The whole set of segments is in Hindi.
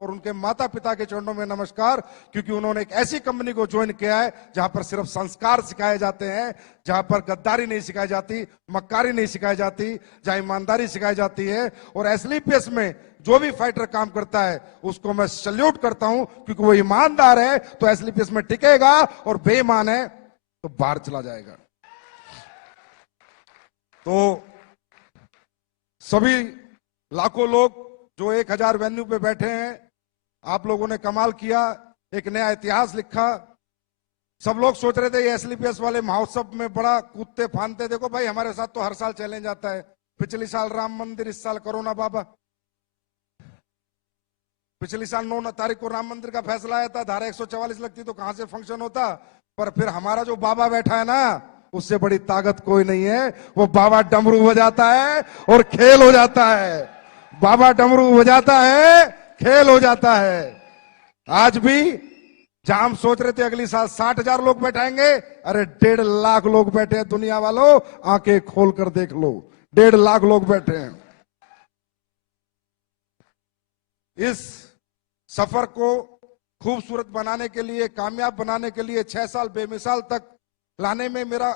और उनके माता पिता के चरणों में नमस्कार, क्योंकि उन्होंने एक ऐसी कंपनी को ज्वाइन किया है जहां पर सिर्फ संस्कार सिखाए जाते हैं, जहां पर गद्दारी नहीं सिखाई जाती, मक्कारी नहीं सिखाई जाती, जहां ईमानदारी सिखाई जाती है। और एसलीपीएस में जो भी फाइटर काम करता है उसको मैं सल्यूट करता हूं, क्योंकि वो ईमानदार है तो एसलीपीएस में टिकेगा, और बेईमान है तो बाहर चला जाएगा। तो सभी लाखों लोग जो 1000 वेन्यू पे बैठे हैं, आप लोगों ने कमाल किया, एक नया इतिहास लिखा। सब लोग सोच रहे थे ये एसलीपीएस वाले महोत्सव में बड़ा कूदते फांदते, देखो भाई हमारे साथ तो हर साल चैलेंज आता है। पिछली साल राम मंदिर, इस साल कोरोना बाबा। पिछली साल 9 तारीख को राम मंदिर का फैसला आया था, धारा 144 लगती तो कहां से फंक्शन होता। पर फिर हमारा जो बाबा बैठा है ना, उससे बड़ी ताकत कोई नहीं है। वो बाबा डमरू बजाता है और खेल हो जाता है। बाबा डमरू बजाता है, खेल हो जाता है। आज भी जहां हम सोच रहे थे अगली साल 60,000 लोग बैठाएंगे, अरे 1.5 लाख लोग बैठे हैं। दुनिया वालों आंखें खोल कर देख लो, 1.5 लाख लोग बैठे हैं। इस सफर को खूबसूरत बनाने के लिए, कामयाब बनाने के लिए 6 साल बेमिसाल तक लाने में मेरा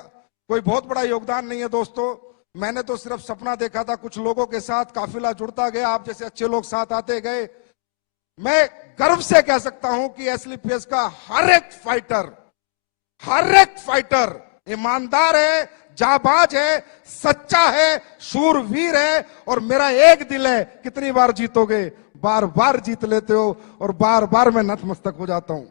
कोई बहुत बड़ा योगदान नहीं है दोस्तों। मैंने तो सिर्फ सपना देखा था, कुछ लोगों के साथ काफिला जुड़ता गया, आप जैसे अच्छे लोग साथ आते गए। मैं गर्व से कह सकता हूं कि एसलीपीएस का हर एक फाइटर ईमानदार है, जाबाज है, सच्चा है, शूरवीर है। और मेरा एक दिल है, कितनी बार जीतोगे? बार बार जीत लेते हो, और बार बार मैं नतमस्तक हो जाता हूं।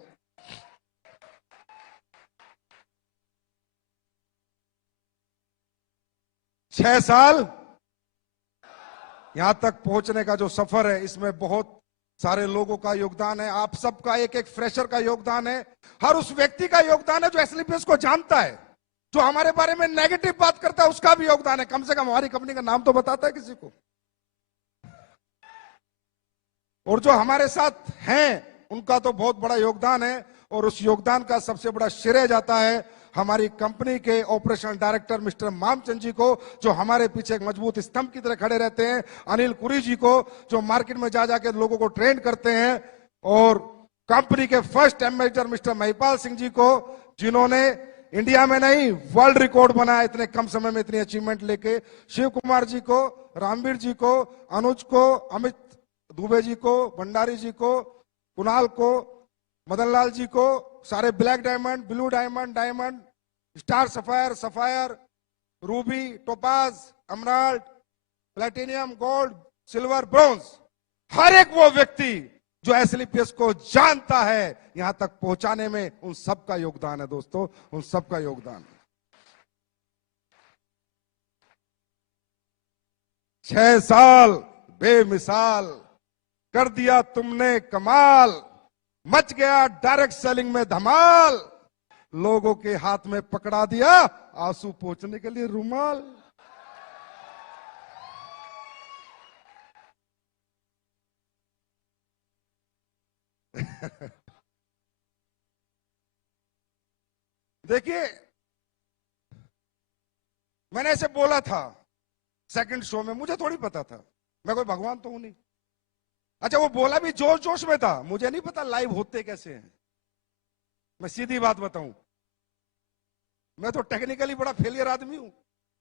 छह साल यहां तक पहुंचने का जो सफर है, इसमें बहुत सारे लोगों का योगदान है। आप सबका, एक एक फ्रेशर का योगदान है, हर उस व्यक्ति का योगदान है जो एसलीपीएस को जानता है। जो हमारे बारे में नेगेटिव बात करता है उसका भी योगदान है, कम से कम हमारी कंपनी का नाम तो बताता है किसी को। और जो हमारे साथ हैं उनका तो बहुत बड़ा योगदान है, और उस योगदान का सबसे बड़ा श्रेय जाता है हमारी कंपनी के ऑपरेशनल डायरेक्टर मिस्टर मामचंद जी को, जो हमारे पीछे एक मजबूत स्तंभ की तरह खड़े रहते हैं। अनिल कुरी जी को, जो मार्केट में जा जाके लोगों को ट्रेन करते हैं। और कंपनी के first ambassador mister Mahipal Singh ji को, जिन्होंने इंडिया में नहीं वर्ल्ड रिकॉर्ड बनाया इतने कम समय में इतनी अचीवमेंट लेके। शिव कुमार जी को, रामवीर जी को, अनुज को, अमित दुबे जी को, भंडारी जी को, कुणाल को, मदन लाल जी को, सारे black diamond, blue diamond, diamond, star sapphire, sapphire, ruby, topaz, emerald, platinum, gold, silver, bronze, हर एक वो व्यक्ति जो एसलीपीएस को जानता है, यहां तक पहुंचाने में उन सबका योगदान है दोस्तों, उन सबका योगदान। 6 साल बेमिसाल कर दिया तुमने कमाल, मच गया डायरेक्ट सेलिंग में धमाल, लोगों के हाथ में पकड़ा दिया आंसू पोंछने के लिए रुमाल। देखिए, मैंने ऐसे बोला था सेकंड शो में, मुझे थोड़ी पता था, मैं कोई भगवान तो हूं नहीं। अच्छा, वो बोला भी जोश जोश में था, मुझे नहीं पता लाइव होते कैसे हैं। मैं सीधी बात बताऊं, मैं तो टेक्निकली बड़ा फेलियर आदमी हूं।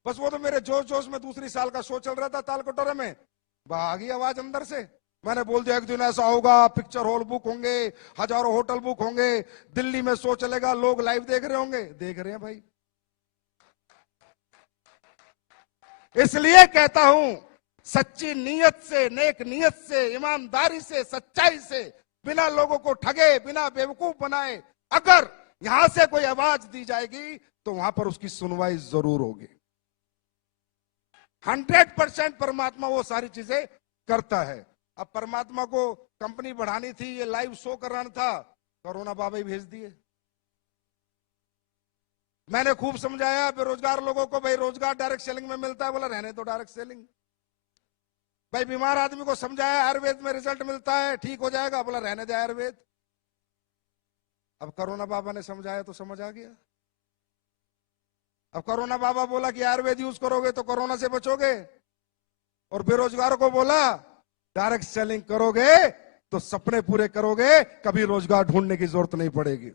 बस वो तो मेरे जोश जोश में दूसरी साल का शो चल रहा था तालकटोरे में, आ गई आवाज अंदर से। मैंने बोल दिया एक दिन ऐसा होगा, पिक्चर हॉल बुक होंगे, हजारों होटल बुक होंगे, दिल्ली में शो चलेगा, लोग लाइव देख रहे होंगे। देख रहे हैं भाई। इसलिए कहता हूं, सच्ची नीयत से, नेक नीयत से, ईमानदारी से, सच्चाई से, बिना लोगों को ठगे, बिना बेवकूफ बनाए अगर यहां से कोई आवाज दी जाएगी तो वहां पर उसकी सुनवाई जरूर होगी। 100% परमात्मा वो सारी चीजें करता है। अब परमात्मा को कंपनी बढ़ानी थी, ये लाइव शो कराना था, कोरोना बाबा ही भेज दिए। मैंने खूब समझाया बेरोजगार लोगों को, भाई रोजगार डायरेक्ट सेलिंग में मिलता है, बोला रहने दो डायरेक्ट सेलिंग। भाई बीमार आदमी को समझाया आयुर्वेद में रिजल्ट मिलता है, ठीक हो जाएगा, बोला रहने दे आयुर्वेद। अब कोरोना बाबा ने समझाया तो समझ आ गया। अब कोरोना बाबा बोला कि आयुर्वेद यूज करोगे तो कोरोना से बचोगे, और बेरोजगारों को बोला डायरेक्ट सेलिंग करोगे तो सपने पूरे करोगे, कभी रोजगार ढूंढने की जरूरत नहीं पड़ेगी।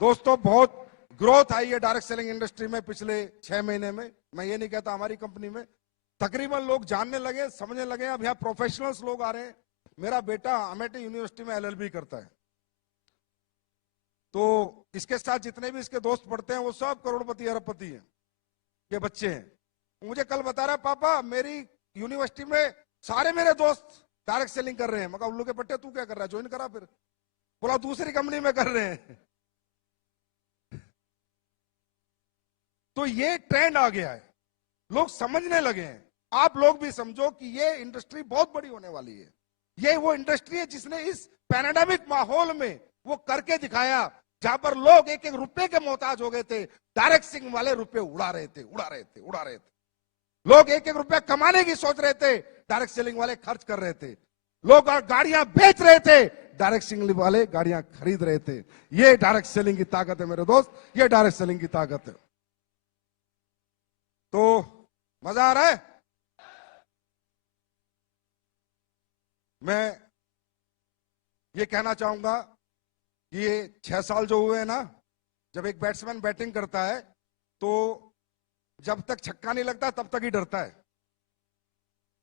दोस्तों, बहुत ग्रोथ आई है डायरेक्ट सेलिंग इंडस्ट्री में पिछले 6 महीने में। मैं ये नहीं कहता हमारी कंपनी में, तकरीबन लोग जानने लगे, समझने लगे। अब यहाँ प्रोफेशनल्स लोग आ रहे हैं। मेरा बेटा अमेठी यूनिवर्सिटी में एलएलबी करता है, तो इसके साथ जितने भी इसके दोस्त पढ़ते हैं वो सब करोड़पति अरबपति हैं के बच्चे हैं। मुझे कल बता रहा, पापा मेरी यूनिवर्सिटी में सारे मेरे दोस्त डायरेक्ट सेलिंग कर रहे हैं। मगर उल्लू के पट्टे, तू क्या कर रहा है? ज्वाइन करा फिर। बोला दूसरी कंपनी में कर रहे हैं। तो ये ट्रेंड आ गया है, लोग समझने लगे हैं। आप लोग भी समझो कि ये इंडस्ट्री बहुत बड़ी होने वाली है। ये वो इंडस्ट्री है जिसने इस पैंडेमिक माहौल में वो करके दिखाया, जहां पर लोग एक एक रुपए के मोहताज हो गए थे। डायरेक्ट सेलिंग वाले रुपए उड़ा रहे थे। लोग एक एक रुपया कमाने की सोच रहे थे, डायरेक्ट सेलिंग वाले खर्च कर रहे थे। लोग गाड़ियां बेच रहे थे, डायरेक्ट सेलिंग वाले गाड़ियां खरीद रहे थे। ये डायरेक्ट सेलिंग की ताकत है मेरे दोस्त, ये डायरेक्ट सेलिंग की ताकत है। तो मजा आ रहा है। मैं ये कहना चाहूंगा कि ये 6 साल जो हुए हैं ना, जब एक बैट्समैन बैटिंग करता है तो जब तक छक्का नहीं लगता तब तक ही डरता है।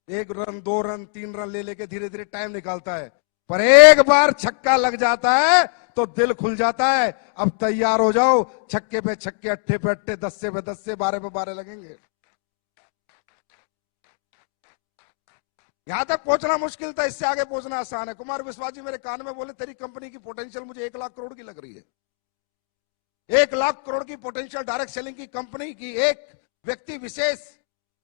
1 रन 2 रन 3 रन ले लेके धीरे धीरे टाइम निकालता है, पर एक बार छक्का लग जाता है तो दिल खुल जाता है। अब तैयार हो जाओ, छक्के पे छक्के, अट्ठे पे अट्ठे, 10 पे 10, 12 पे 12 लगेंगे। यहां तक पहुंचना मुश्किल था, इससे आगे पहुंचना आसान है। कुमार विश्वास जी मेरे कान में बोले, तेरी कंपनी की पोटेंशियल मुझे 1 लाख करोड़ की लग रही है। 1 लाख करोड़ की पोटेंशियल डायरेक्ट सेलिंग की कंपनी की एक व्यक्ति विशेष,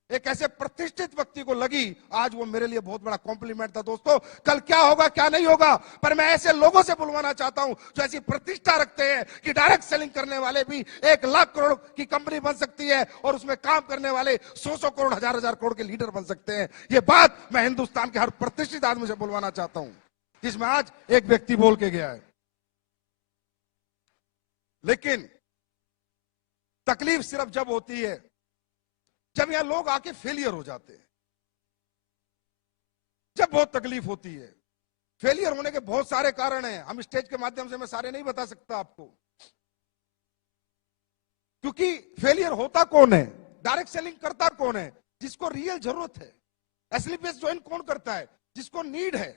एक ऐसे प्रतिष्ठित व्यक्ति को लगी। आज वो मेरे लिए बहुत बड़ा कॉम्प्लीमेंट था। दोस्तों, कल क्या होगा क्या नहीं होगा, पर मैं ऐसे लोगों से बुलवाना चाहता हूं जो ऐसी प्रतिष्ठा रखते हैं कि डायरेक्ट सेलिंग करने वाले भी 1 लाख करोड़ की कंपनी बन सकती है और उसमें काम करने वाले 100 करोड़, 1000 करोड़ के लीडर बन सकते हैं। ये बात मैं हिंदुस्तान के हर प्रतिष्ठित आदमी से बुलवाना चाहता हूं, जिसमें आज एक व्यक्ति बोल के गया है। लेकिन तकलीफ सिर्फ जब होती है जब यहां लोग आके फेलियर हो जाते हैं, जब बहुत तकलीफ होती है। फेलियर होने के बहुत सारे कारण हैं, हम स्टेज के माध्यम से मैं सारे नहीं बता सकता आपको, क्योंकि फेलियर होता कौन है, डायरेक्ट सेलिंग करता कौन है? जिसको रियल जरूरत है। एसलीपीएस ज्वाइन कौन करता है? जिसको नीड है,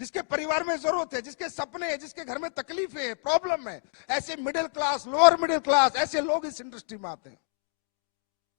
जिसके परिवार में जरूरत है, जिसके सपने हैं, जिसके घर में तकलीफें है, प्रॉब्लम है। ऐसे middle class, lower middle class, ऐसे लोग इस इंडस्ट्री में आते हैं।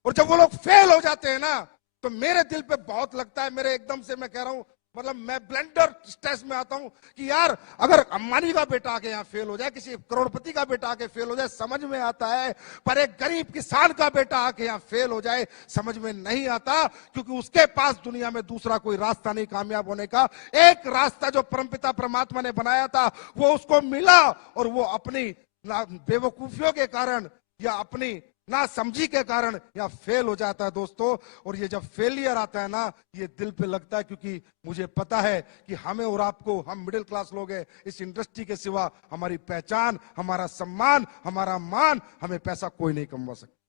और जब वो लोग फेल हो जाते हैं ना, तो मेरे दिल पे बहुत लगता है। मेरे एकदम से मैं कह रहा हूं, मतलब मैं ब्लेंडर स्ट्रेस में आता हूं कि यार अगर अंबानी का बेटा आके यहाँ फेल हो जाए, किसी करोड़पति का बेटा आके फेल हो जाए, समझ में आता है। पर एक गरीब किसान का बेटा आके यहाँ फेल हो जाए, समझ में नहीं आता, क्योंकि उसके पास दुनिया में दूसरा कोई रास्ता नहीं कामयाब होने का। एक रास्ता जो परमपिता परमात्मा ने बनाया था वो उसको मिला, और वो अपनी बेवकूफियों के कारण या अपनी ना समझी के कारण या फेल हो जाता है दोस्तों। और ये जब फेलियर आता है ना, ये दिल पे लगता है, क्योंकि मुझे पता है कि हमें और आपको, हम मिडिल क्लास लोग हैं, इस इंडस्ट्री के सिवा हमारी पहचान, हमारा सम्मान, हमारा मान, हमें पैसा कोई नहीं कमवा सकता।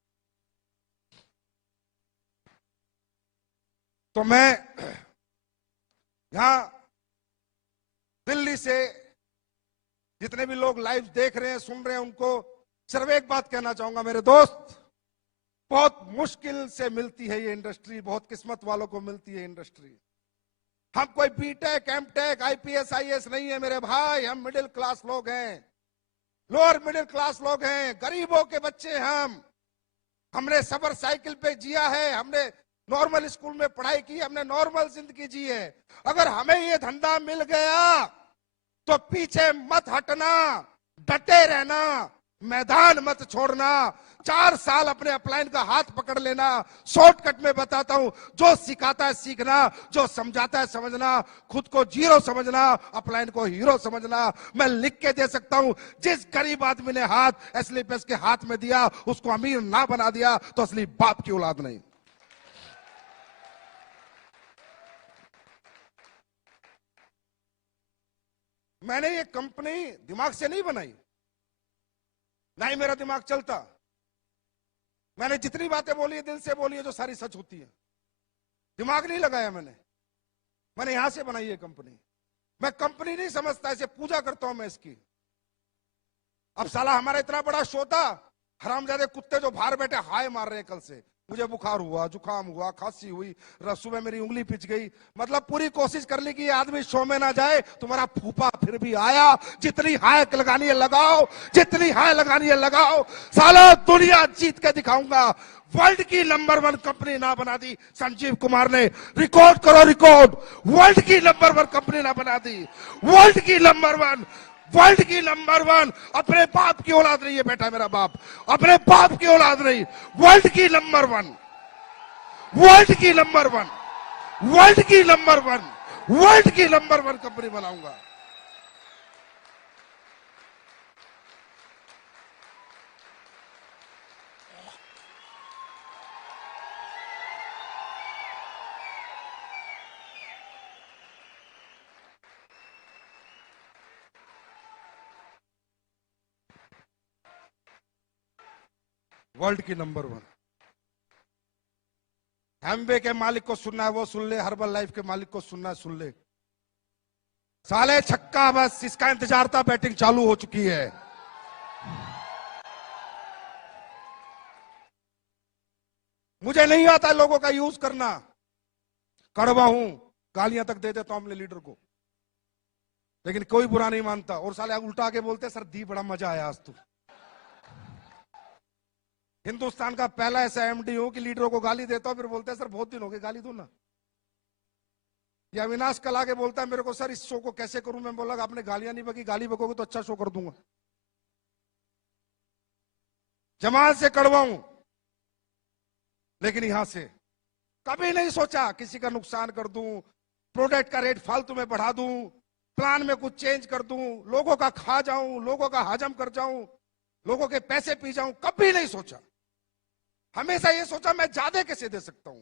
तो मैं यहां दिल्ली से जितने भी लोग लाइव देख रहे हैं, सुन रहे हैं, उनको सिर्फ एक बात कहना चाहूंगा, मेरे दोस्त, बहुत मुश्किल से मिलती है ये इंडस्ट्री, बहुत किस्मत वालों को मिलती है इंडस्ट्री। हम कोई बीटेक, एमटेक, आईपीएस, आईएएस नहीं है मेरे भाई। हम मिडिल क्लास लोग हैं, लोअर मिडिल क्लास लोग हैं, गरीबों के बच्चे हम। हमने सबर साइकिल पे जिया है, हमने नॉर्मल स्कूल में पढ़ाई की, हमने नॉर्मल जिंदगी जी है। अगर हमें ये धंधा मिल गया तो पीछे मत हटना, डटे रहना, मैदान मत छोड़ना। 4 साल अपने अपलाइन का हाथ पकड़ लेना। शॉर्टकट में बताता हूं, जो सिखाता है सीखना, जो समझाता है समझना, खुद को जीरो समझना, अपलाइन को हीरो समझना। मैं लिख के दे सकता हूं, जिस गरीब आदमी ने हाथ एसलीपीएस के हाथ में दिया, उसको अमीर ना बना दिया तो असली बाप की औलाद नहीं। मैंने ये कंपनी दिमाग से नहीं बनाई, ना ही मेरा दिमाग चलता। मैंने जितनी बातें बोली है दिल से बोली है, जो सारी सच होती है। दिमाग नहीं लगाया मैंने। मैंने यहां से बनाई है कंपनी। मैं कंपनी नहीं समझता, इसे पूजा करता हूं मैं इसकी। अब साला हमारा इतना बड़ा शो था, हरामजादे कुत्ते जो बाहर बैठे हाय मार रहे हैं कल से। मुझे बुखार हुआ, जुकाम हुआ, खांसी हुई, सुबह मेरी उंगली पिच गई। मतलब पूरी कोशिश कर ली कि ये आदमी शो में ना जाए। तुम्हारा फूफा फिर भी आया। जितनी हाय लगानी है लगाओ, जितनी हाय लगानी है लगाओ। साला दुनिया जीत के दिखाऊंगा। वर्ल्ड की नंबर 1 कंपनी ना बना दी संजीव कुमार ने। रिकॉर्ड करो रिकॉर्ड, वर्ल्ड की नंबर 1 कंपनी ना बना दी। वर्ल्ड की नंबर 1, वर्ल्ड की नंबर 1। अपने बाप की औलाद नहीं है बेटा, मेरा बाप अपने बाप की औलाद नहीं। वर्ल्ड की नंबर 1, वर्ल्ड की नंबर 1, वर्ल्ड की नंबर 1, वर्ल्ड की नंबर 1 कंपनी बनाऊंगा। वर्ल्ड की नंबर 1। एमवे के मालिक को सुनना है वो सुन ले, हर्बल लाइफ के मालिक को सुनना है सुन ले। साले छक्का, बस इसका इंतजार था, बैटिंग चालू हो चुकी है। मुझे नहीं आता लोगों का यूज करना, कड़वा हूं, गालियां तक दे देता हूं अपने लीडर को, लेकिन कोई बुरा नहीं मानता। और साले उल्टा के बोलते सर दी बड़ा मजा आया आज तो। हिंदुस्तान का पहला ऐसा एमडी हूं कि लीडरों को गाली देता हूं, फिर बोलते हैं सर बहुत दिन हो गए गाली दो ना। या अविनाश कल आके बोलता है मेरे को सर इस शो को कैसे करूं। मैं बोला आपने गालियां नहीं बकी, गाली बकोगे तो अच्छा शो कर दूंगा। जमाल से कड़वा हूं, लेकिन यहां से कभी नहीं सोचा किसी का नुकसान कर दूं, प्रोडक्ट का रेट फालतू में बढ़ा दूं, प्लान में कुछ चेंज कर दूं, लोगों का खा जाऊं, लोगों का हजम कर जाऊं, लोगों के पैसे पी जाऊं। कभी नहीं सोचा। हमेशा ये सोचा मैं ज्यादा कैसे दे सकता हूं,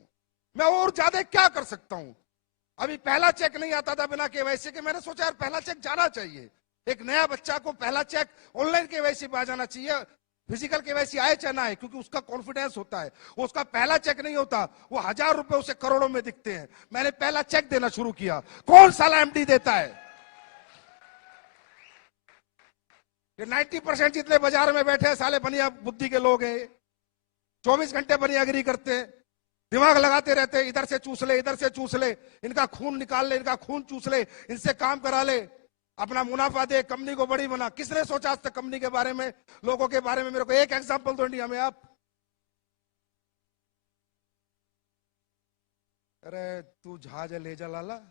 मैं और ज्यादा क्या कर सकता हूं। अभी पहला चेक नहीं आता था बिना केवाईसी के। मैंने सोचा यार पहला चेक जाना चाहिए। एक नया बच्चा को पहला चेक ऑनलाइन केवाईसी पे आ जाना चाहिए, फिजिकल केवाईसी आए चाहे ना आए, क्योंकि उसका कॉन्फिडेंस होता है। वो उसका पहला चेक नहीं होता, वो 1000 रुपए उसे करोड़ों में दिखते हैं। मैंने पहला चेक देना शुरू किया। कौन साला एमडी देता है? ये 90% जितने बाजार में बैठे हैं साले बनिया बुद्धि के लोग हैं। 24 घंटे बनियागिरी करते हैं, दिमाग लगाते रहते हैं, इधर से चूस ले, इधर से चूस ले, इनका खून निकाल ले, इनका खून चूस ले, इनसे काम करा ले, अपना मुनाफा दे, कंपनी को बड़ी बना। किसने सोचा आज तक कंपनी के बारे में, लोगों के बारे में? मेरे को एक एग्जांपल दो इंडिया में आप। अरे तू जहाज ले जा लाला।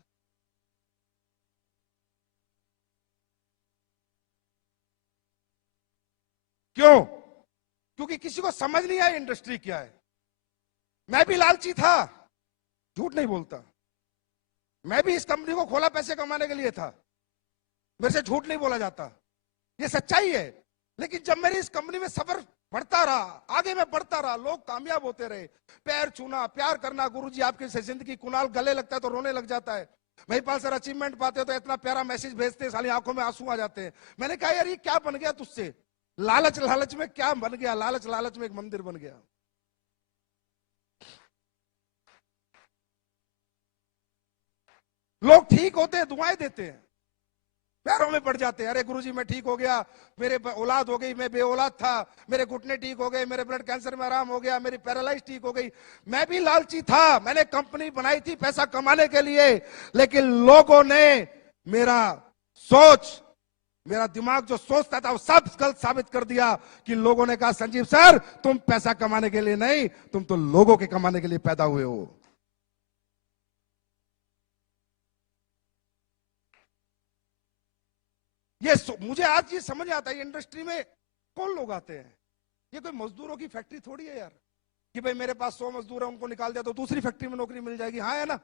क्यों? क्योंकि किसी को समझ नहीं आई इंडस्ट्री क्या है। मैं भी लालची था, झूठ नहीं बोलता। मैं भी इस कंपनी को खोला पैसे कमाने के लिए था, मेरे से झूठ नहीं बोला जाता, ये सच्चाई है। लेकिन जब मेरी इस कंपनी में सफर बढ़ता रहा, आगे मैं बढ़ता रहा, लोग कामयाब होते रहे, पैर छूना, प्यार करना। गुरुजी आपकी जिंदगी, कुणाल गले लगता है तो रोने लग जाता है, महिपाल सर अचीवमेंट पाते हो तो इतना प्यारा मैसेज भेजते हैं, साली आंखों में आंसू आ जाते हैं। मैंने कहा यार ये क्या बन गया तुझसे? लालच लालच में क्या बन गया? लालच लालच में एक मंदिर बन गया। लोग ठीक होते हैं, दुआएं देते हैं, पैरों में पड़ जाते हैं। अरे गुरुजी मैं ठीक हो गया, मेरे औलाद हो गई, मैं बेऔलाद था, मेरे घुटने ठीक हो गए, मेरे ब्लड कैंसर में आराम हो गया, मेरी पैरालाइज ठीक हो गई। मैं भी लालची था, मैंने कंपनी बनाई थी पैसा कमाने के लिए, लेकिन लोगों ने मेरा सोच, मेरा दिमाग जो सोचता था वो सब गलत साबित कर दिया। कि लोगों ने कहा संजीव सर तुम पैसा कमाने के लिए नहीं, तुम तो लोगों के कमाने के लिए पैदा हुए हो। ये मुझे आज ये समझ आता है इंडस्ट्री में कौन लोग आते हैं। ये कोई मजदूरों की फैक्ट्री थोड़ी है यार, कि भाई मेरे पास 100 मजदूर है, उनको निकाल दिया तो दूसरी फैक्ट्री में नौकरी मिल जाएगी। हाँ है ना,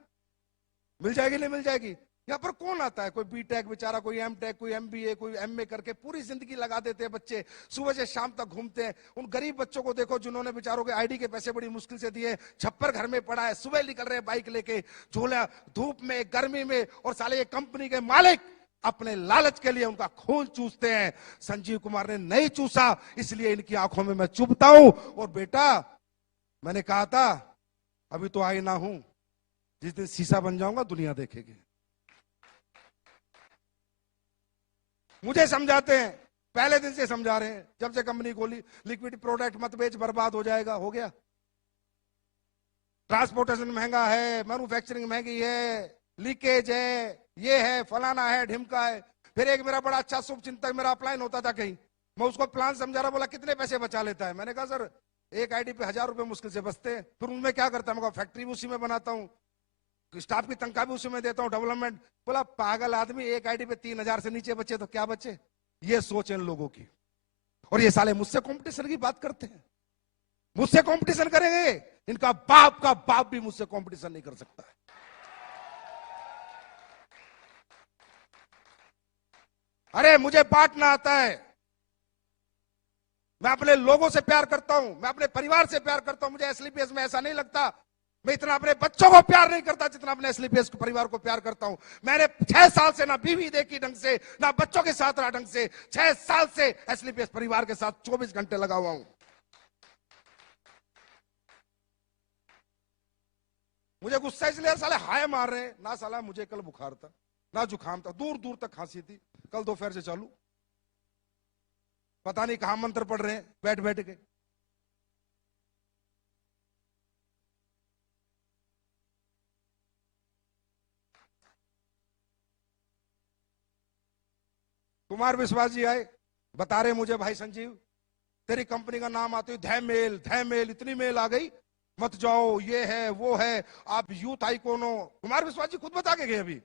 मिल जाएगी नहीं मिल जाएगी। यहाँ पर कौन आता है? कोई बीटेक बेचारा, कोई एमटेक, कोई एमबीए, कोई एमए करके पूरी जिंदगी लगा देते हैं बच्चे, सुबह से शाम तक घूमते हैं। उन गरीब बच्चों को देखो जिन्होंने बेचारों के आईडी के पैसे बड़ी मुश्किल से दिए, छप्पर घर में पड़ा है, सुबह निकल रहे बाइक लेके, झोला धूप में गर्मी में, और साले ये कंपनी के मालिक अपने लालच के लिए उनका खून चूसते हैं। संजीव कुमार ने नहीं चूसा, इसलिए इनकी आंखों में मैं चुभता हूं। और बेटा मैंने कहा था अभी तो आईना हूं, जिस दिन शीशा बन जाऊंगा दुनिया देखेगी। मुझे समझाते हैं, पहले दिन से समझा रहे हैं, जब से कंपनी खोली, लिक्विड प्रोडक्ट मत बेच, बर्बाद हो जाएगा। हो गया। ट्रांसपोर्टेशन महंगा है, मैन्युफैक्चरिंग महंगी है, लीकेज है, ये है, फलाना है, ढिमका है। फिर एक मेरा बड़ा अच्छा शुभ चिंतक मेरा अपलाइन होता था कहीं, मैं उसको प्लान समझा रहा, बोला कितने पैसे बचा लेता है? मैंने कहा सर एक आईडी पे 1000 रुपए मुश्किल से बचते हैं। फिर उनमें क्या करता है? मैं फैक्ट्री भी उसी में बनाता हूँ, स्टाफ की तनख्वाह भी उसी में देता हूँ, डेवलपमेंट। बोला पागल आदमी, एक आईडी पे 3000 से नीचे बचे तो क्या बचे? ये सोच इन लोगों की। और ये साले मुझसे कंपटीशन की बात करते हैं, मुझसे कंपटीशन करेंगे? इनका बाप का बाप भी मुझसे कंपटीशन नहीं कर सकता है। अरे मुझे बांटना आता है, मैं अपने लोगों से प्यार करता हूं, मैं अपने परिवार से प्यार करता हूं। मुझे एसलीपीएस में ऐसा नहीं लगता मैं इतना अपने बच्चों को प्यार नहीं करता जितना अपने एसलीपीएस के परिवार को प्यार करता हूं। मैंने 6 साल से ना बीवी देखी ढंग से, ना बच्चों के साथ रहा ढंग से। 6 साल से एसलीपीएस परिवार के साथ 24 घंटे लगा हुआ हूं। मुझे गुस्सा इसलिए साले हाय मार रहे हैं ना। साला मुझे कल बुखार था, ना जुकाम था, दूर दूर तक खांसी थी, कल दोपहर से चालू, पता नहीं कहां मंत्र पढ़ रहे हैं बैठ बैठ के। कुमार विश्वास जी आए, बता रहे मुझे, भाई संजीव तेरी कंपनी का नाम आते ही धैमेल धैमेल इतनी मेल आ गई, मत जाओ, ये है वो है। आप यूथ आइकोनो, कुमार विश्वास जी खुद बता के गए अभी,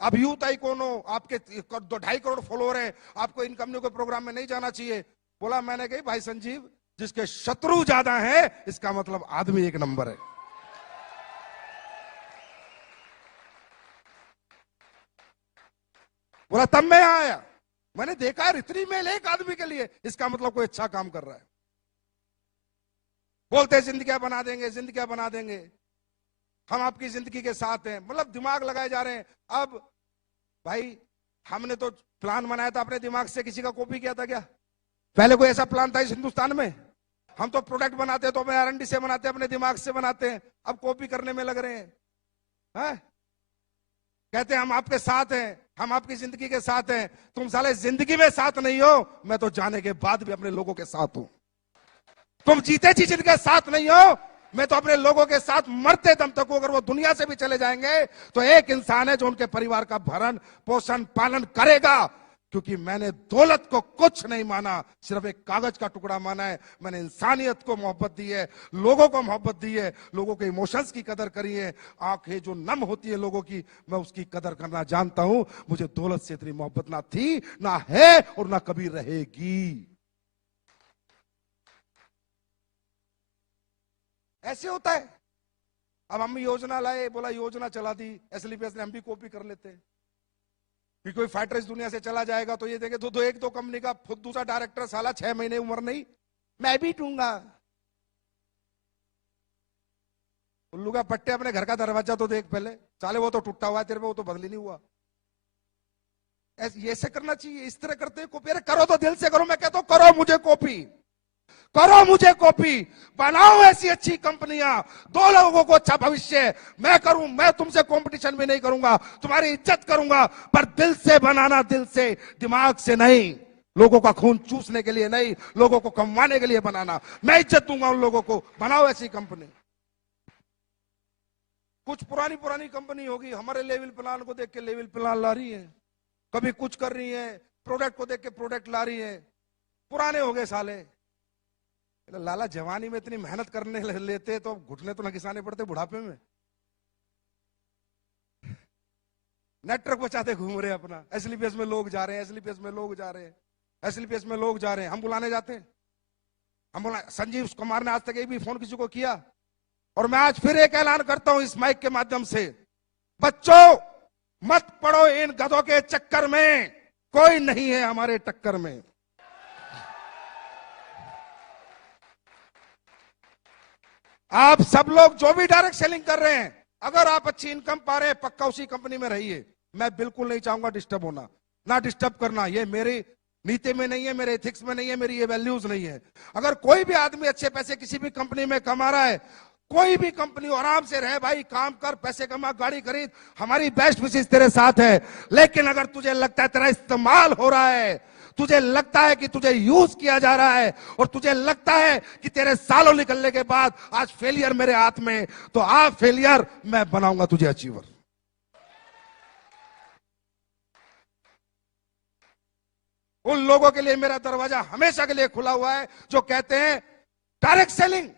आप यूथ आइकोनो, आपके 2.5 करोड़ फॉलोअर हैं, आपको इन कंपनियों के प्रोग्राम में नहीं जाना चाहिए। बोला मैंने कही भाई संजीव, जिसके शत्रु ज्यादा है इसका मतलब आदमी एक नंबर है। बोला तब मैं आया, मैंने देखा है इतनी मेल एक आदमी के लिए, इसका मतलब कोई अच्छा काम कर रहा है। बोलते जिंदगियां बना देंगे, जिंदगियां बना देंगे, हम आपकी जिंदगी के साथ हैं, मतलब दिमाग लगाए जा रहे हैं। अब भाई हमने तो प्लान बनाया था अपने दिमाग से, किसी का कॉपी किया था क्या? पहले कोई ऐसा प्लान था इस हिंदुस्तान में? हम तो प्रोडक्ट बनाते हैं तो अपने R&D से बनाते हैं, अपने दिमाग से बनाते हैं, अब कॉपी करने में लग रहे हैं, है? कहते हैं हम आपके साथ हैं, हम आपकी जिंदगी के साथ हैं। तुम साले जिंदगी में साथ नहीं हो, मैं तो जाने के बाद भी अपने लोगों के साथ हूं। तुम जीते जी जिनके साथ नहीं हो, मैं तो अपने लोगों के साथ मरते दम तक हूं। अगर वो दुनिया से भी चले जाएंगे तो एक इंसान है जो उनके परिवार का भरण पोषण पालन करेगा, क्योंकि मैंने दौलत को कुछ नहीं माना, सिर्फ एक कागज का टुकड़ा माना है। मैंने इंसानियत को मोहब्बत दी है, लोगों को मोहब्बत दी है, लोगों के इमोशंस की कदर करी है। आंखें जो नम होती है लोगों की, मैं उसकी कदर करना जानता हूं। मुझे दौलत से इतनी मोहब्बत ना थी, ना है और ना कभी रहेगी। ऐसे होता है। अब हम योजना लाए, बोला योजना चला दी एसलीपीएस ने, हम भी कॉपी कर लेते हैं कि कोई फाइटर इस दुनिया से चला जाएगा तो ये देखे तो एक दो कंपनी का खुद दूसरा डायरेक्टर साला 6 महीने उम्र नहीं, मैं भी दूंगा। उल्लू का पट्टे, अपने घर का दरवाजा तो देख पहले, साले वो तो टूटा हुआ है तेरे पे, वो तो बदली नहीं हुआ। ऐसे करना चाहिए, इस तरह करते हैं कॉपी। अरे करो तो दिल से करो, मैं कहता हूं करो मुझे कॉपी, करो मुझे कॉपी, बनाओ ऐसी अच्छी कंपनियां, दो लोगों को अच्छा भविष्य। मैं करूं, मैं तुमसे कंपटीशन भी नहीं करूंगा, तुम्हारी इज्जत करूंगा, पर दिल से बनाना, दिल से, दिमाग से नहीं। लोगों का खून चूसने के लिए नहीं, लोगों को कमाने के लिए बनाना। मैं इज्जत दूंगा उन लोगों को, बनाओ ऐसी कंपनी। कुछ पुरानी पुरानी कंपनी होगी, हमारे लेवल प्लान को देख के लेवल प्लान ला रही है, कभी कुछ कर रही है, प्रोडक्ट को देख के प्रोडक्ट ला रही है। पुराने हो गए साले। लाला जवानी में इतनी मेहनत करने लेते तो घुटने तो न घिसाने पड़ते बुढ़ापे में। नेटवर्क बचाते घूम रहे अपना, एसलीपीएस में लोग जा रहे हैं, एसलीपीएस में लोग जा रहे हैं, एसलीपीएस में लोग जा रहे हैं। हम बुलाने जाते हैं, हम बोला संजीव कुमार ने आज तक एक भी फोन किसी को किया? और मैं आज फिर एक ऐलान करता हूं इस माइक के माध्यम से, बच्चों मत पड़ो इन गधों के चक्कर में, कोई नहीं है हमारे टक्कर में। आप सब लोग जो भी डायरेक्ट सेलिंग कर रहे हैं, अगर आप अच्छी इनकम पा रहे हैं, पक्का उसी कंपनी में रहिए। मैं बिल्कुल नहीं चाहूंगा डिस्टर्ब होना, ना डिस्टर्ब करना, ये मेरी नीति में नहीं है, मेरे एथिक्स में नहीं है, मेरी ये वैल्यूज नहीं है। अगर कोई भी आदमी अच्छे पैसे किसी भी कंपनी में कमा रहा है, कोई भी कंपनी आराम से रहे भाई, काम कर, पैसे कमा, गाड़ी खरीद, हमारी बेस्ट विशेष तेरे साथ है। लेकिन अगर तुझे लगता है तेरा इस्तेमाल हो रहा है, तुझे लगता है कि तुझे यूज किया जा रहा है, और तुझे लगता है कि तेरे सालों निकलने के बाद आज फेलियर मेरे हाथ में, तो आ फेलियर, मैं बनाऊंगा तुझे अचीवर। उन लोगों के लिए मेरा दरवाजा हमेशा के लिए खुला हुआ है जो कहते हैं डायरेक्ट सेलिंग,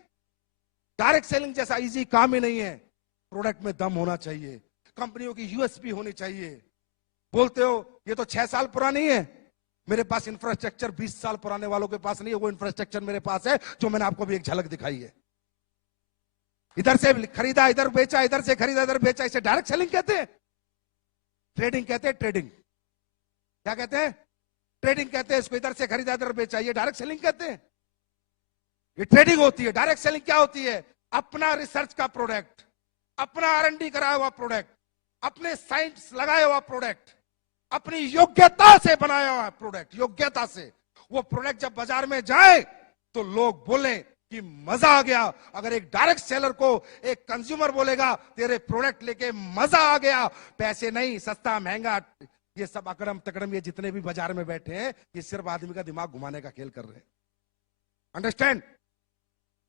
डायरेक्ट सेलिंग जैसा इजी काम ही नहीं है। प्रोडक्ट में दम होना चाहिए, कंपनियों की यूएसपी होनी चाहिए। बोलते हो ये तो 6 साल पुरानी है, मेरे पास इंफ्रास्ट्रक्चर 20 साल पुराने वालों के पास नहीं है, वो इंफ्रास्ट्रक्चर मेरे पास है जो मैंने आपको भी एक झलक दिखाई है। इधर से खरीदा, इधर बेचा, इधर से खरीदा, इधर बेचा, इसे डायरेक्ट सेलिंग कहते हैं। ट्रेडिंग कहते हैं, ट्रेडिंग। क्या कहते हैं? ट्रेडिंग कहते हैं इसको। इधर से खरीदा, इधर बेचा, ये डायरेक्ट सेलिंग कहते हैं। ये ट्रेडिंग होती है। डायरेक्ट सेलिंग क्या होती है? अपना रिसर्च का प्रोडक्ट, अपना R&D कराया हुआ प्रोडक्ट, अपने साइंस लगाया हुआ प्रोडक्ट, अपनी योग्यता से बनाया हुआ प्रोडक्ट, योग्यता से वो प्रोडक्ट जब बाजार में जाए तो लोग बोले कि मजा आ गया। अगर एक डायरेक्ट सेलर को एक कंज्यूमर बोलेगा तेरे प्रोडक्ट लेके मजा आ गया, पैसे नहीं, सस्ता महंगा, ये सब अकड़म तकड़म, ये जितने भी बाजार में बैठे हैं, ये सिर्फ आदमी का दिमाग घुमाने का खेल कर रहे हैं। अंडरस्टैंड?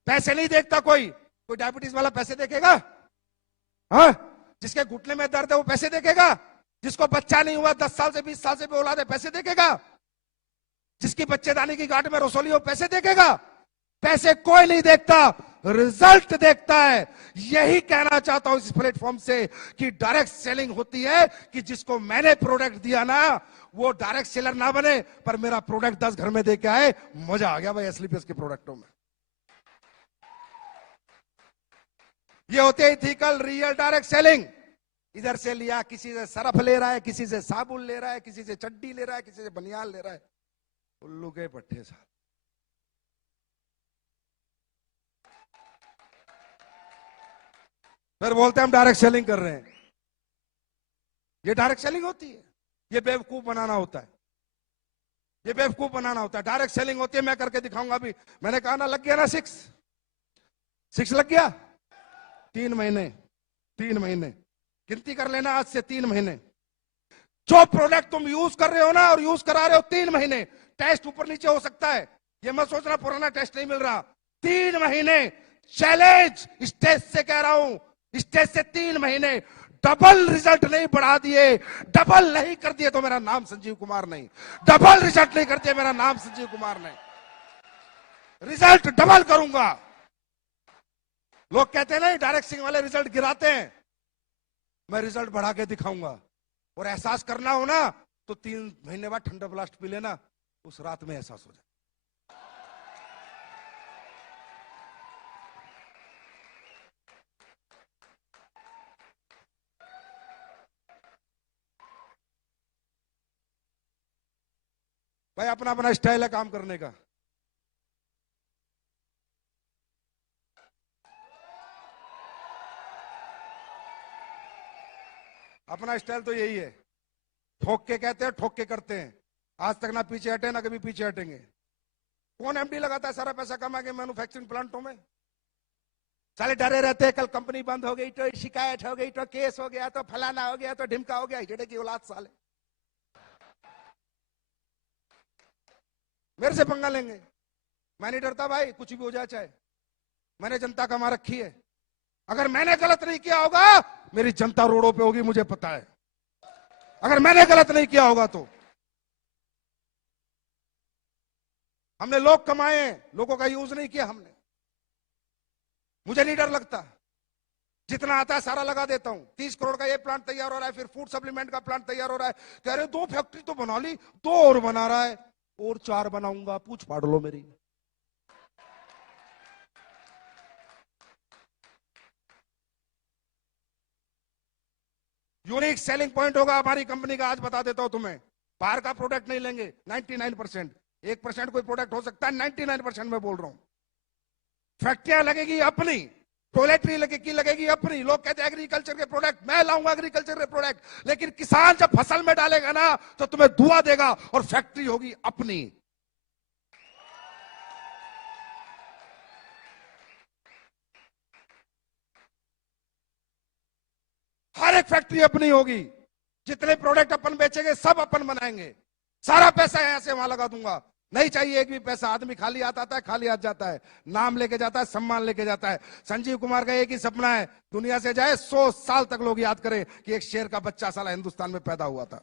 पैसे नहीं देखता कोई। कोई डायबिटीज वाला पैसे देखेगा? हाँ? जिसके घुटने में दर्द है वो पैसे देखेगा? जिसको बच्चा नहीं हुआ 10 साल से 20 साल से भी औलाद है, पैसे देखेगा? जिसकी बच्चेदानी की गांठ में रसोली हो, पैसे देखेगा? पैसे कोई नहीं देखता, रिजल्ट देखता है। यही कहना चाहता हूं इस प्लेटफॉर्म से कि डायरेक्ट सेलिंग होती है कि जिसको मैंने प्रोडक्ट दिया ना, वो डायरेक्ट सेलर ना बने, पर मेरा प्रोडक्ट 10 घर में दे के आए, मजा आ गया भाई एसलीपीएस के प्रोडक्टों में। ये होते ही इथिकल रियल डायरेक्ट सेलिंग। इधर से लिया, किसी से सरफ ले रहा है, किसी से साबुन ले रहा है, किसी से चड्डी ले रहा है, किसी से बनियान ले रहा है, उल्लू के पट्टे साहब। फिर बोलते हैं हम डायरेक्ट सेलिंग कर रहे हैं। ये डायरेक्ट सेलिंग होती है? ये बेवकूफ बनाना होता है, ये बेवकूफ बनाना होता है। डायरेक्ट सेलिंग होती है, मैं करके दिखाऊंगा अभी। मैंने कहा ना, लग गया ना 6 लग गया। 3 महीने, 3 महीने गिनती कर लेना, आज से 3 महीने। जो प्रोडक्ट तुम यूज कर रहे हो ना, और यूज करा रहे हो 3 महीने, टेस्ट ऊपर नीचे हो सकता है, ये मत सोचना पुराना टेस्ट नहीं मिल रहा। 3 महीने चैलेंज, स्टेज से कह रहा हूं, स्टेज से 3 महीने डबल रिजल्ट नहीं बढ़ा दिए, डबल नहीं कर दिए तो मेरा नाम संजीव कुमार नहीं। डबल रिजल्ट नहीं कर दिया, मेरा नाम संजीव कुमार नहीं। रिजल्ट डबल करूंगा। लोग कहते हैं ना डायरेक्ट सेलिंग वाले रिजल्ट गिराते हैं, मैं रिजल्ट बढ़ा के दिखाऊंगा। और एहसास करना हो ना तो 3 महीने बाद ठंडा ब्लास्ट पी लेना, उस रात में एहसास हो जाए। भाई अपना अपना स्टाइल है काम करने का। अपना स्टाइल तो यही है, ठोक के कहते हैं, ठोक के करते हैं। आज तक ना पीछे हटे, ना कभी पीछे हटेंगे। कौन एमडी लगाता है सारा पैसा कमा के मैन्युफैक्चरिंग प्लांटों में? साले डरे रहते हैं, कल कंपनी बंद हो गई तो शिकायत हो गई तो केस हो गया तो फलाना हो गया तो ढिमका हो गया। हिजड़े की औलाद साले मेरे से पंगा लेंगे। मैं नहीं डरता भाई, कुछ भी हो जाए चाहे। मैंने जनता कमा रखी है, अगर मैंने गलत नहीं किया होगा मेरी जनता रोडों पे होगी, मुझे पता है। अगर मैंने गलत नहीं किया होगा तो। हमने लोग कमाए, लोगों का यूज नहीं किया हमने। मुझे नहीं डर लगता, जितना आता है सारा लगा देता हूं। 30 करोड़ का ये प्लांट तैयार हो रहा है, फिर फूड सप्लीमेंट का प्लांट तैयार हो रहा है। कह रहे 2 फैक्ट्री तो बना ली, 2 और बना रहा है, और 4 बनाऊंगा, पूछ फाड़ लो मेरी। यूनिक सेलिंग पॉइंट होगा हमारी कंपनी का, आज बता देता हूं तुम्हें। बाहर का प्रोडक्ट नहीं लेंगे 99%, 1% कोई प्रोडक्ट हो सकता है, 99% में बोल रहा हूं। फैक्ट्रियां लगेगी अपनी, टॉयलेटरी लगेगी अपनी। लोग कहते हैं एग्रीकल्चर के प्रोडक्ट, मैं लाऊंगा एग्रीकल्चर के प्रोडक्ट, लेकिन किसान जब फसल में डालेगा ना तो तुम्हें दुआ देगा, और फैक्ट्री होगी अपनी। हर एक फैक्ट्री अपनी होगी, जितने प्रोडक्ट अपन बेचेंगे सब अपन बनाएंगे, सारा पैसा यहां से वहां लगा दूंगा, नहीं चाहिए एक भी पैसा। आदमी खाली हाथ आता है, खाली हाथ जाता है, नाम लेके जाता है, सम्मान लेके जाता है। संजीव कुमार का एक ही सपना है, दुनिया से जाए 100 साल तक लोग याद करें कि एक शेर का बच्चा साला हिंदुस्तान में पैदा हुआ था।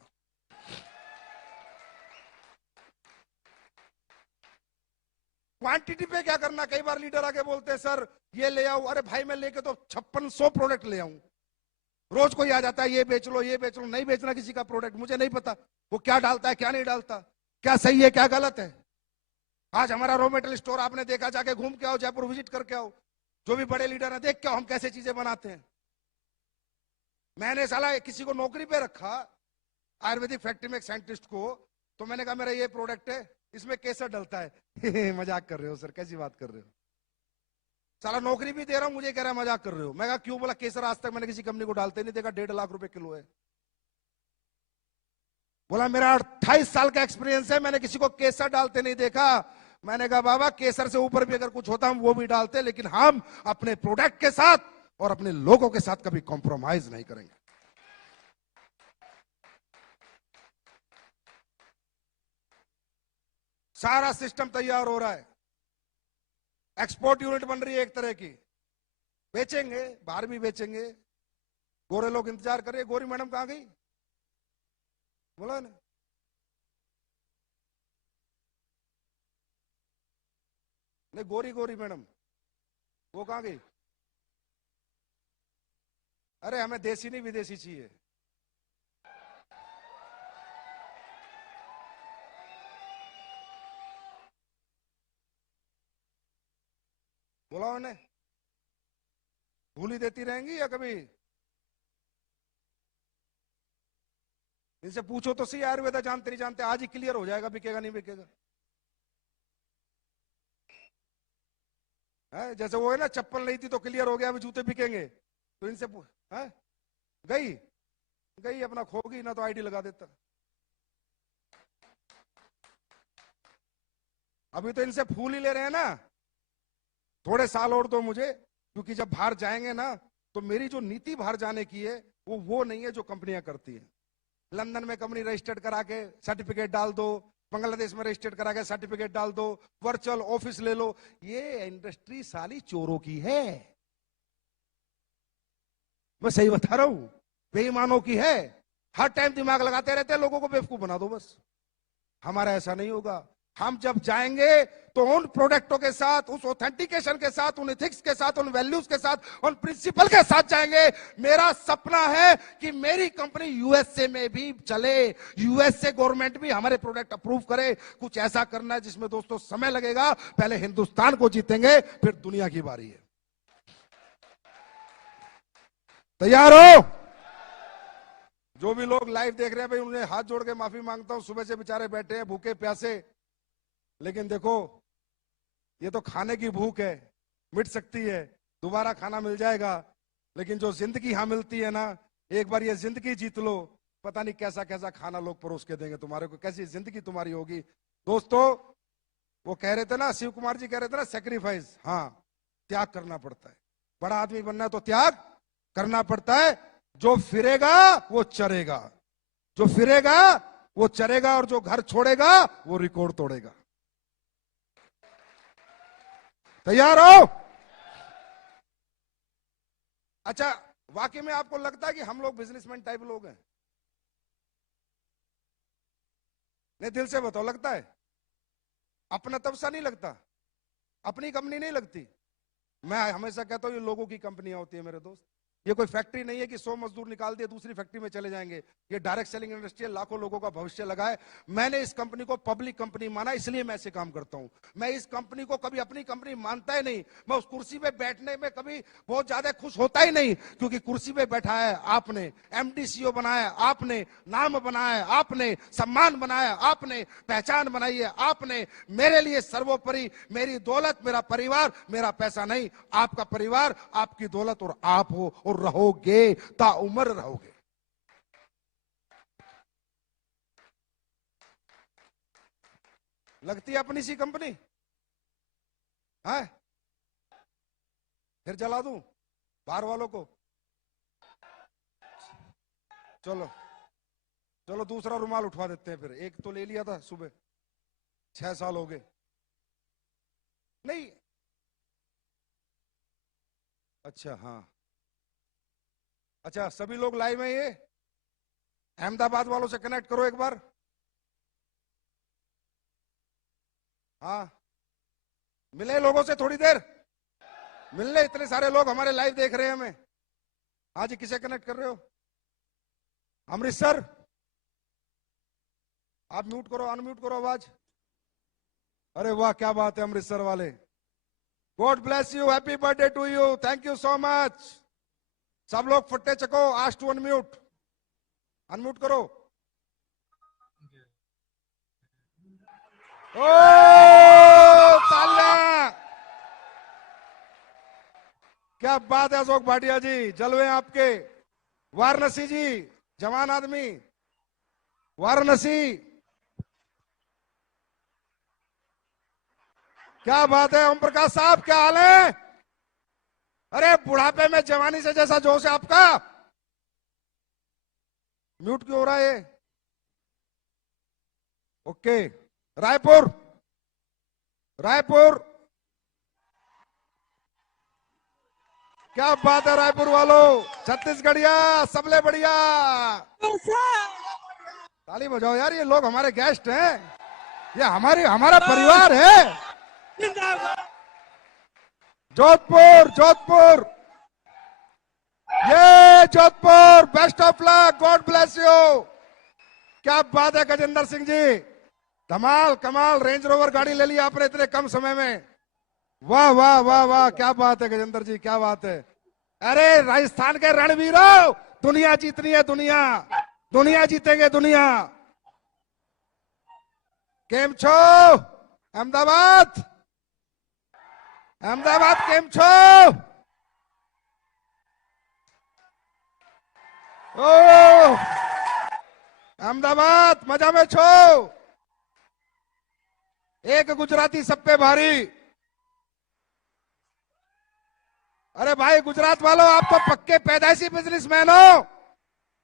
क्वांटिटी पे क्या करना, कई बार लीडर आके बोलते हैं सर ये ले आओ, अरे भाई मैं लेके तो 5600 प्रोडक्ट ले आऊं, रोज कोई आ जाता है ये बेच लो ये बेच लो, नहीं बेचना किसी का प्रोडक्ट, मुझे नहीं पता वो क्या डालता है क्या नहीं डालता, क्या सही है क्या गलत है। आज हमारा रॉ मेटेरियल स्टोर आपने देखा, जाके घूम के आओ, जयपुर विजिट करके आओ, जो भी बड़े लीडर है देख के आओ हम कैसे चीजें बनाते हैं। मैंने साला किसी को नौकरी पे रखा आयुर्वेदिक फैक्ट्री में एक साइंटिस्ट को, तो मैंने कहा मेरा ये प्रोडक्ट है, इसमें केसर डलता है मजाक कर रहे हो सर, कैसी बात कर रहे हो, साला नौकरी भी दे रहा हूं, मुझे कह रहा है मजाक कर रहे हो। मैं कहा क्यों, बोला केसर आज तक मैंने किसी कंपनी को डालते नहीं देखा, 1.5 लाख रुपए किलो है। बोला मेरा 28 साल का एक्सपीरियंस है, मैंने किसी को केसर डालते नहीं देखा। मैंने कहा बाबा केसर से ऊपर भी अगर कुछ होता हम वो भी डालते, लेकिन हम अपने प्रोडक्ट के साथ और अपने लोगों के साथ कभी कॉम्प्रोमाइज नहीं करेंगे। सारा सिस्टम तैयार हो रहा है, एक्सपोर्ट यूनिट बन रही है एक तरह की, बेचेंगे बाहर भी बेचेंगे। गोरे लोग इंतजार कर रहे हैं, गोरी मैडम कहां गई, बोला ना, नहीं गोरी गोरी मैडम वो कहां गई, अरे हमें देसी नहीं विदेशी चाहिए। बोला उन्हें, भूली देती रहेंगी या कभी, इनसे पूछो तो सही आयुर्वेदा जानते नहीं जानते, आज ही क्लियर हो जाएगा बिकेगा नहीं बिकेगा। है जैसे वो है ना, चप्पल नहीं थी तो क्लियर हो गया अभी जूते बिकेंगे, तो इनसे है गई गई अपना खोगी ना, तो आईडी लगा देता। अभी तो इनसे फूल ही ले रहे हैं ना, थोड़े साल और दो मुझे, क्योंकि जब बाहर जाएंगे ना तो मेरी जो नीति बाहर जाने की है वो नहीं है जो कंपनियां करती है। लंदन में कंपनी रजिस्टर्ड करा के सर्टिफिकेट डाल दो, बांग्लादेश में रजिस्टर्ड करा के सर्टिफिकेट डाल दो, वर्चुअल ऑफिस ले लो, ये इंडस्ट्री साली चोरों की है, मैं सही बता रहा हूं, बेईमानों की है। हर टाइम दिमाग लगाते रहते हैं, लोगों को बेवकूफ बना दो बस। हमारा ऐसा नहीं होगा, हम जब जाएंगे तो उन प्रोडक्टों के साथ, उस ऑथेंटिकेशन के साथ, उन एथिक्स के साथ, उन वैल्यूज के साथ, उन प्रिंसिपल के साथ जाएंगे। मेरा सपना है कि मेरी कंपनी यूएसए में भी चले, यूएसए गवर्नमेंट भी हमारे प्रोडक्ट अप्रूव करे। कुछ ऐसा करना है जिसमें दोस्तों समय लगेगा, पहले हिंदुस्तान को जीतेंगे फिर दुनिया की बारी है। तैयार हो? जो भी लोग लाइव देख रहे हैं भाई, उन्हें हाथ जोड़ के माफी मांगता हूं, सुबह से बेचारे बैठे हैं भूखे प्यासे, लेकिन देखो ये तो खाने की भूख है, मिट सकती है, दोबारा खाना मिल जाएगा, लेकिन जो जिंदगी यहां मिलती है ना, एक बार ये जिंदगी जीत लो, पता नहीं कैसा कैसा खाना लोग परोस के देंगे तुम्हारे को, कैसी जिंदगी तुम्हारी होगी। दोस्तों वो कह रहे थे ना, शिव कुमार जी कह रहे थे ना, सेक्रीफाइस, हाँ त्याग करना पड़ता है, बड़ा आदमी बनना है तो त्याग करना पड़ता है। जो फिरेगा वो चरेगा, जो फिरेगा वो चरेगा, और जो घर छोड़ेगा वो रिकॉर्ड तोड़ेगा। तैयार हो? अच्छा, वाकई में आपको लगता है कि हम लोग बिजनेसमैन टाइप लोग हैं? नहीं दिल से बताओ, लगता है? अपना तब सा नहीं लगता, अपनी कंपनी नहीं लगती। मैं हमेशा कहता हूं ये लोगों की कंपनियां होती है मेरे दोस्त, ये कोई फैक्ट्री नहीं है कि 100 मजदूर निकाल दिए दूसरी फैक्ट्री में चले जाएंगे। ये डायरेक्ट सेलिंग इंडस्ट्री है, लाखों लोगों का भविष्य लगाए। मैंने इस कंपनी को पब्लिक कंपनी माना, इसलिए मैं ऐसे काम करता हूं। मैं इस कंपनी को कभी अपनी कंपनी मानता ही नहीं। मैं उस कुर्सी पे बैठने में कभी बहुत ज्यादा खुश होता ही नहीं, क्योंकि कुर्सी पे बैठा है आपने, एमडी सीईओ बनाया आपने, नाम बनाया आपने, सम्मान बनाया आपने, पहचान बनाई है आपने। मेरे लिए सर्वोपरि मेरी दौलत, मेरा परिवार, मेरा पैसा नहीं, आपका परिवार, आपकी दौलत और आप हो, और रहोगे, ताउम्र रहोगे। लगती है अपनी सी कंपनी है, फिर जला दूं बाहर वालों को? चलो चलो दूसरा रुमाल उठवा देते हैं फिर, एक तो ले लिया था सुबह, 6 साल हो गए नहीं। अच्छा हाँ, अच्छा सभी लोग लाइव हैं, ये अहमदाबाद वालों से कनेक्ट करो एक बार। हाँ मिले लोगों से थोड़ी देर, मिलने, इतने सारे लोग हमारे लाइव देख रहे हैं हमें। हाँ जी, किसे कनेक्ट कर रहे हो? अमृतसर, आप म्यूट करो, अनम्यूट करो आवाज। अरे वाह क्या बात है अमृतसर वाले, God bless you, happy birthday to you, thank you so much. सब लोग फट्टे चको, आस्क टू अनम्यूट, अनम्यूट करो। ओ तालियां, क्या बात है अशोक भाटिया जी, जलवे आपके। वाराणसी जी, जवान आदमी, वाराणसी, क्या बात है। ओम प्रकाश साहब क्या हाल है? अरे बुढ़ापे में जवानी से जैसा जोश है आपका। म्यूट क्यों हो रहा है ये? ओके, रायपुर, रायपुर, क्या बात है रायपुर वालों, छत्तीसगढ़िया, सबले बढ़िया, ताली बजाओ यार, ये लोग हमारे गेस्ट हैं, ये हमारा परिवार है। जोधपुर, जोधपुर, ये Jodhpur, best of luck, God bless you. क्या बात है गजेंद्र सिंह जी, धमाल कमाल, रेंज रोवर गाड़ी ले ली आपने इतने कम समय में, वाह वाह वाह वाह, क्या बात है गजेंद्र जी, क्या बात है। अरे राजस्थान के रणवीरों, दुनिया जीतनी है, दुनिया, दुनिया जीतेंगे दुनिया। केम छो अहमदाबाद, अहमदाबाद केम छो? ओ अहमदाबाद मजा में छो, एक गुजराती सब पे भारी। अरे भाई गुजरात वालों, आप तो पक्के पैदाइशी बिजनेसमैन हो,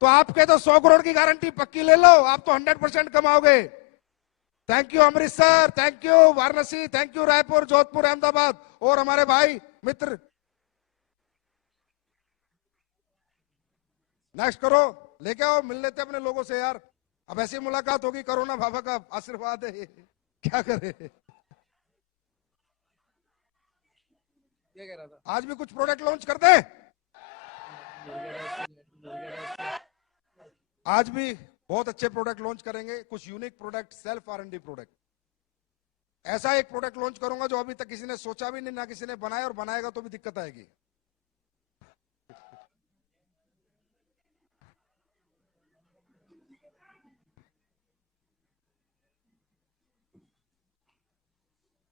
तो आपके तो 100 करोड़ की गारंटी पक्की ले लो, आप तो 100% कमाओगे। Thank you Amritsar, thank you Varanasi, thank you Raipur, Jodhpur, Ahmedabad, और हमारे भाई मित्र। नेक्स्ट करो, लेके आओ, मिल लेते अपने लोगों से यार, अब ऐसी मुलाकात होगी, कोरोना बाबा का आशीर्वाद है, क्या करे। ये कह रहा था आज भी कुछ प्रोडक्ट लॉन्च कर दे, आज भी बहुत अच्छे प्रोडक्ट लॉन्च करेंगे, कुछ unique product, self R&D product. ऐसा एक प्रोडक्ट लॉन्च करूंगा जो अभी तक किसी ने सोचा भी नहीं, ना किसी ने बनाया, और बनाएगा तो भी दिक्कत आएगी।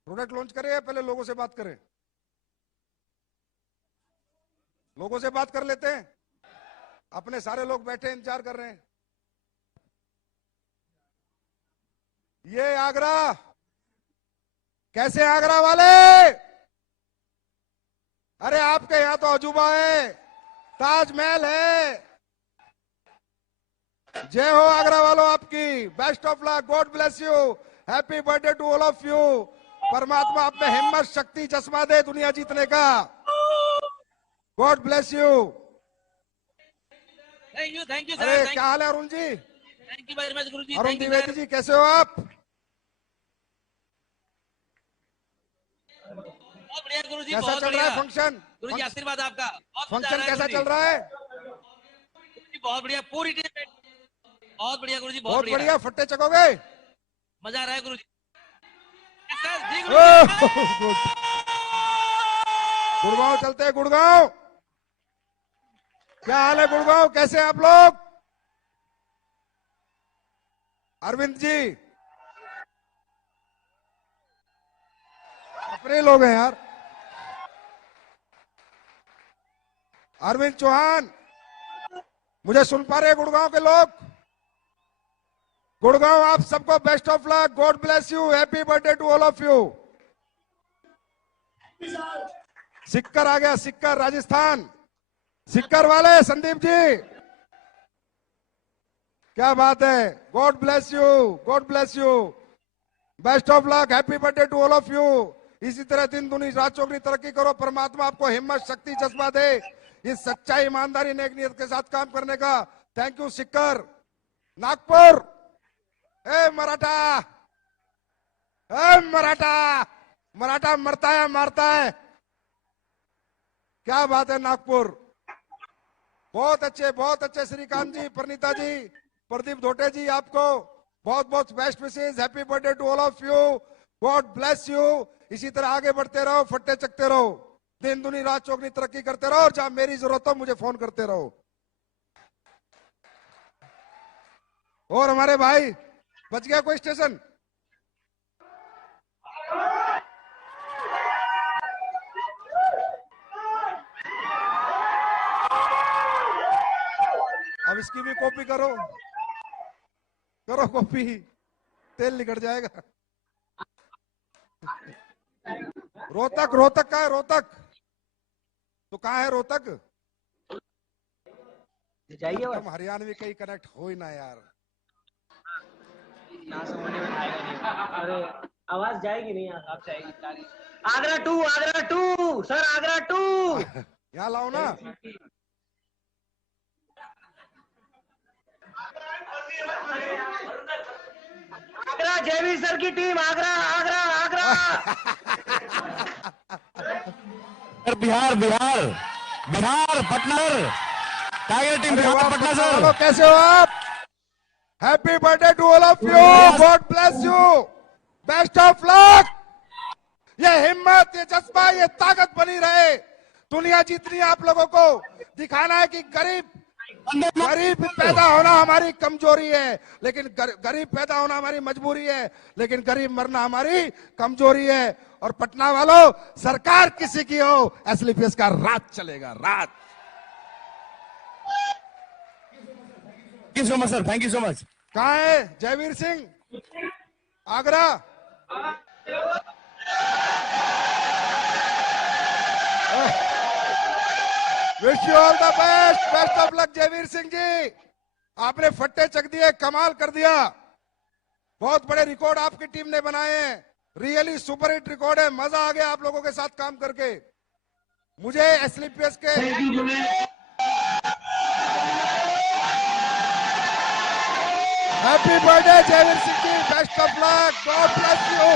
प्रोडक्ट लॉन्च करें या पहले लोगों से बात करें? लोगों से बात कर लेते हैं, अपने सारे लोग बैठे इंतजार कर रहे हैं। ये आगरा, कैसे आगरा वाले? अरे आपके यहां तो अजूबा है, ताजमहल है। जय हो आगरा वालों आपकी, best of luck, God bless you, happy birthday to all of you. परमात्मा आप में हिम्मत, शक्ति, चश्मा दे दुनिया जीतने का। God bless you. Thank you अरे सर। क्या हाल है Arun ji? Thank you very much गुरु जी। अरुण द्विवेदी जी कैसे हो आप? बहुत बढ़िया गुरु जी, कैसा बहुत चल रहा है बढ़िया। फंक्शन? गुरु जी आशीर्वाद आपका, बहुत मजा आ फंक्शन रहा है कैसा गुरु जी। चल रहा है? गुरु जी बहुत बढ़िया, पूरी टीम बहुत बढ़िया गुरु जी, बहुत बढ़िया, फट्टे चकोगे? मजा आ रहा है गुरु जी। यस सर, जी गुरु जी। गुड़गांव चलते हैं, गुड़गांव। क्या हाल है गुड़गांव, कैसे हैं आप लोग? अरविंद जी अपने लोग हैं यार। अरविंद चौहान, मुझे सुन पा रहे हैं गुड़गांव के लोग? गुड़गांव आप सबको best of luck, God bless you, happy birthday to all of you. Sikar आ गया, सिक्कर राजस्थान, सिक्कर वाले संदीप जी, क्या बात है, God bless you, God bless you, best of luck, happy birthday to all of you. इसी तरह दिन दुनी रात चौगनी तरक्की करो, परमात्मा आपको हिम्मत शक्ति जज्बा दे इस सच्चाई ईमानदारी नेक नियत के साथ काम करने का। थैंक यू सिक्कर, नागपुर, ए मराठा, ए मराठा, मराठा मरता है मारता है। क्या बात है नागपुर, बहुत अच्छे श्रीकांत जी, परिणीता जी, प्रदीप धोटे जी, आपको बहुत बहुत best wishes, happy birthday to all of you, God bless you. इसी तरह आगे बढ़ते रहो, फट्टे चकते रहो, दिन दुनी रात चौगनी तरक्की करते रहो, और जहां मेरी जरूरत हो मुझे फोन करते रहो। और हमारे भाई, बच गया कोई स्टेशन? अब इसकी भी कॉपी करो, करो कॉपी, तेल निकल जाएगा। रोहतक, रोहतक का है, रोहतक तो कहाँ है रोहतक? जाइए हम हरियाणवी कहीं कनेक्ट हो ही ना यार। यहाँ से होने में आएगा नहीं। अरे आवाज जाएगी नहीं, आप जाएगी। आगरा टू सर, आगरा टू यहाँ लाओ ना। आगरा, जयवीर सर की टीम, Agra Agra Agra. Bihar Bihar Bihar Patna, tiger team Bihar Patna sir. कैसे हो आप? Happy birthday to all of you, God bless you, best of luck. ये हिम्मत, ये जज्बा, ये ताकत बनी रहे। दुनिया जितनी आप लोगों को दिखाना है कि गरीब पैदा होना हमारी कमजोरी है, लेकिन गरीब पैदा होना हमारी मजबूरी है, लेकिन गरीब मरना हमारी कमजोरी है। और पटना वालों, सरकार किसी की हो, एसलीपीएस का राज चलेगा, राज। Thank you so much sir, thank you so much. कहाँ है Jaiveer Singh? Agra. Wish you all the best, best of luck Jaiveer Singh ji. आपने फट्टे चक दिए, कमाल कर दिया। बहुत बड़े रिकॉर्ड आपकी टीम ने बनाए हैं, रियली सुपर हिट रिकॉर्ड है। मजा आ गया आप लोगों के साथ काम करके। मुझे एसलीपीएस के happy birthday Jaiveer Singh ji, best of luck, God bless you.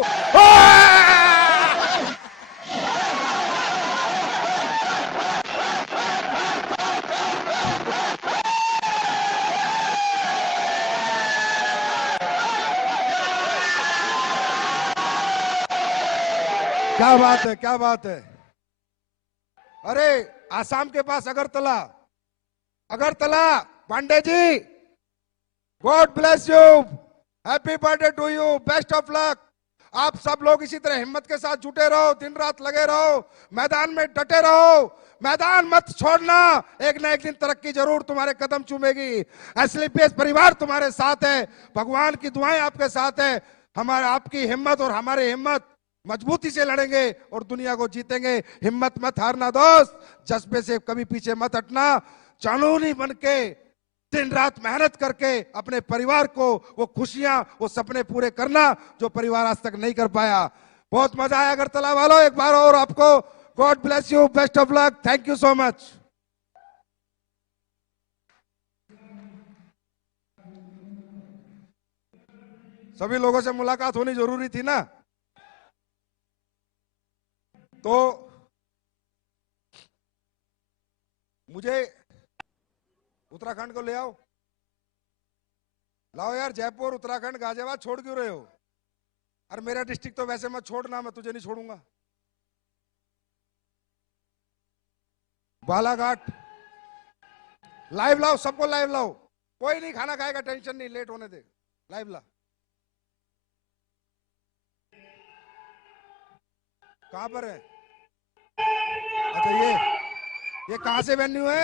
क्या बात है, क्या बात है। अरे आसाम के पास Agartala, Agartala Pandey ji, God bless you, happy birthday to you, best of luck. आप सब लोग इसी तरह हिम्मत के साथ जुटे रहो, दिन रात लगे रहो, मैदान में डटे रहो, मैदान मत छोड़ना। एक ना एक दिन तरक्की जरूर तुम्हारे कदम चूमेगी। एसलीपीएस परिवार तुम्हारे साथ है, भगवान की दुआएं आपके साथ है। हमारे आपकी हिम्मत और हमारी हिम्मत मजबूती से लड़ेंगे और दुनिया को जीतेंगे। हिम्मत मत हारना दोस्त, जज्बे से कभी पीछे मत हटना। कानूनी बन के दिन रात मेहनत करके अपने परिवार को वो खुशियां, वो सपने पूरे करना जो परिवार आज तक नहीं कर पाया। बहुत मजा आया अगरतला वालों, एक बार और आपको God bless you, best of luck, thank you so much. सभी लोगों से मुलाकात होनी जरूरी थी ना, तो मुझे उत्तराखंड को ले आओ, लाओ यार। जयपुर, उत्तराखंड, गाजियाबाद छोड़ क्यों रहे हो? अरे मेरा डिस्ट्रिक्ट तो वैसे मत छोड़ना, मैं तुझे नहीं छोड़ूंगा। बालाघाट लाइव लाओ, सबको लाइव लाओ। कोई नहीं खाना खाएगा, टेंशन नहीं, लेट होने दे, लाइव ला। कहां पर है? अच्छा ये कहां से वेन्यू है?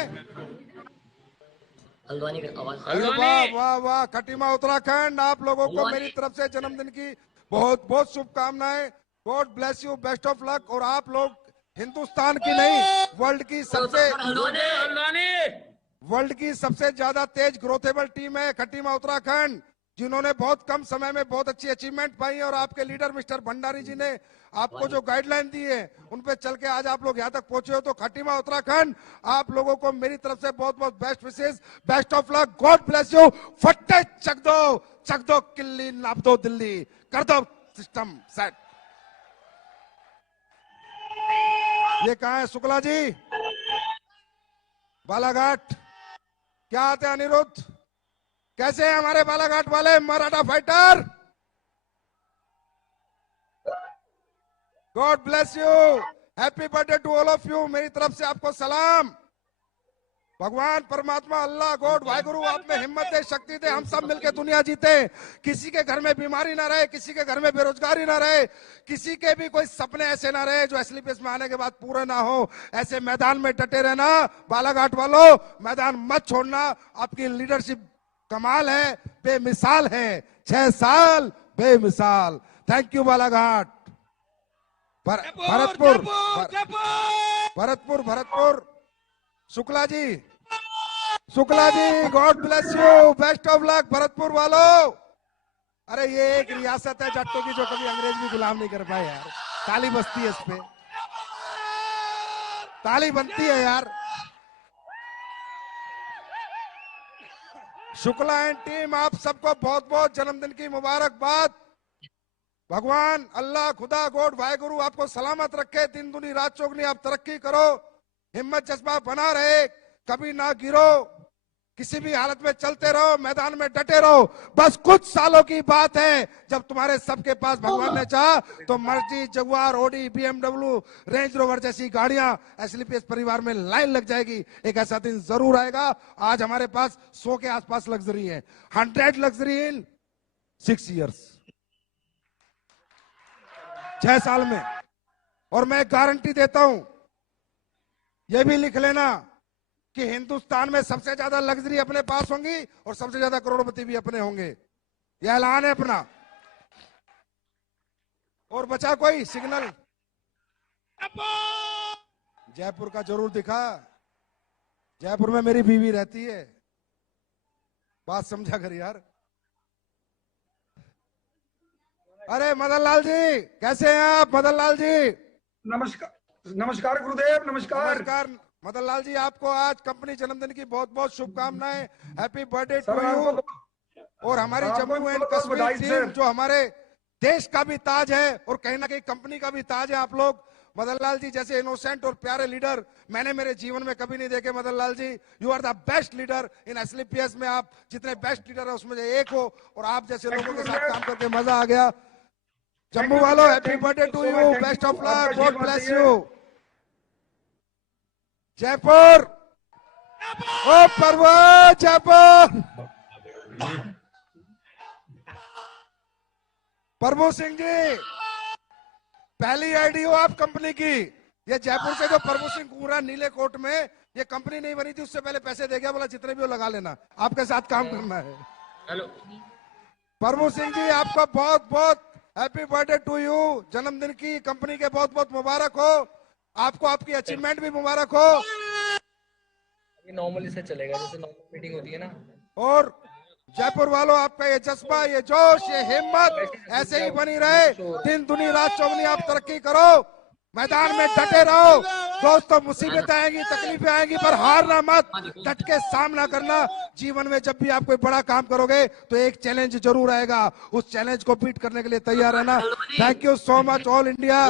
हल्द्वानी का आवाज। अरे वाह वाह वाह, खटीमा उत्तराखंड। आप लोगों को मेरी तरफ से जन्मदिन की बहुत बहुत शुभकामनाएं। God bless you, best of luck. और आप लोग हिंदुस्तान की नहीं, वर्ल्ड की सबसे वर्ल्ड की सबसे ज्यादा तेज ग्रोथेबल टीम है खटीमा उत्तराखंड, जिन्होंने बहुत कम समय में बहुत अच्छी अचीवमेंट पाई है। और आपके लीडर मिस्टर भंडारी जी ने आपको जो गाइडलाइन दी है उन पे चल के आज आप लोग यहाँ तक पहुंचे हो। तो खटीमा उत्तराखंड, आप लोगों को मेरी तरफ से बहुत बहुत best wishes, best of luck, God bless you. फट्टे चक दो किल्ली, नाप दो दिल्ली, कर दो सिस्टम सेट। ये कहा है शुक्ला जी? बालाघाट। क्या आते हैं अनिरुद्ध? कैसे हैं हमारे बालाघाट वाले Maratha fighter? God bless you, happy birthday to all of you. मेरी तरफ से आपको सलाम। भगवान परमात्मा अल्लाह गॉड वाहिगुरु आप में हिम्मत दे, शक्ति दे, हम सब मिलकर दुनिया जीते। किसी के घर में बीमारी ना रहे, किसी के घर में बेरोजगारी ना रहे, किसी के भी कोई सपने ऐसे ना रहे जो एसलीपीएस में आने के बाद पूरे ना हो। ऐसे मैदान में डटे रहना बालाघाट वालों, मैदान मत छोड़ना। आपकी लीडरशिप कमाल है, बेमिसाल है। 6 साल बेमिसाल। Thank you Balaghat. Bharatpur Shukla ji God bless you, best of luck Bharatpur वालों। अरे ये एक रियासत है जट्टों की जो कभी अंग्रेज भी गुलाम नहीं कर पाए यार। ताली बजती है, इस पे ताली बनती है यार। शुक्ला एंड टीम, आप सबको बहुत बहुत जन्मदिन की मुबारकबाद। भगवान अल्लाह खुदा गॉड वाहिगुरु आपको सलामत रखे, दिन दुनी रात चौगनी आप तरक्की करो, हिम्मत जज्बा बना रहे, कभी ना गिरो, किसी भी हालत में चलते रहो, मैदान में डटे रहो। बस कुछ सालों की बात है जब तुम्हारे सबके पास भगवान ने चाहा तो मर्जी, Jaguar, Audi, BMW, Range Rover जैसी गाड़ियां एसलीपीएस परिवार में लाइन लग जाएगी। एक ऐसा दिन जरूर आएगा। आज हमारे पास 100 के आसपास लग्जरी है, 100 लग्जरी इन 6 इयर्स, 6 साल में। और मैं गारंटी देता हूं, यह भी लिख लेना कि हिंदुस्तान में सबसे ज्यादा लग्जरी अपने पास होंगी और सबसे ज्यादा करोड़पति भी अपने होंगे। यह ऐलान है अपना। और बचा कोई सिग्नल? जयपुर का जरूर दिखा। जयपुर में मेरी बीवी रहती है, बात समझा कर यार। अरे मदन लाल जी, कैसे हैं आप? मदन लाल जी नमस्कार गुरुदेव, नमस्कार। मदन लाल जी, आपको आज कंपनी जन्मदिन की बहुत बहुत शुभकामनाएं। Happy birthday to you. और हमारी जम्मू एंड कश्मीर टीम जो हमारे देश का भी ताज है और कहीं ना कहीं कंपनी का भी ताज है आप लोग। मदन लाल जी जैसे इनोसेंट और प्यारे लीडर मैंने मेरे जीवन में कभी नहीं देखे। Madan Lal ji, you are the best leader in SLPS में। आप जितने बेस्ट लीडर है उसमें एक हो, और आप जैसे लोगों के साथ काम करके मजा आ गया। जम्मू वालों, happy birthday to you, best of luck, God bless you. Jaipur, ओ पर्वत जयपुर। प्रभु सिंह जी, पहली आईडी हो आप कंपनी की। ये जयपुर से जो प्रभु सिंह घूरा नीले कोट में, ये कंपनी नहीं बनी थी उससे पहले पैसे दे गया, बोला जितने भी हो लगा लेना, आपके साथ काम करना है। हेलो प्रभु सिंह जी, आपका बहुत बहुत हैप्पी बर्थडे टू यू। जन्मदिन की कंपनी के बहुत बहुत मुबारक हो। आपको आपकी अचीवमेंट भी मुबारक हो। नॉर्मली से चलेगा, जैसे नॉर्मल मीटिंग होती है ना। और जयपुर वालों, आपका ये जज्बा, ये जोश, ये हिम्मत ऐसे ही बनी रहे। दिन दुनी रात चौगनी आप तरक्की करो, मैदान में डटे रहो। दोस्तों, मुसीबतें आएंगी, तकलीफें आएंगी, पर हारना मत, डट के सामना करना। जीवन में जब भी आप कोई बड़ा काम करोगे तो एक चैलेंज जरूर आएगा, उस चैलेंज को बीट करने के लिए तैयार रहना। Thank you so much all India.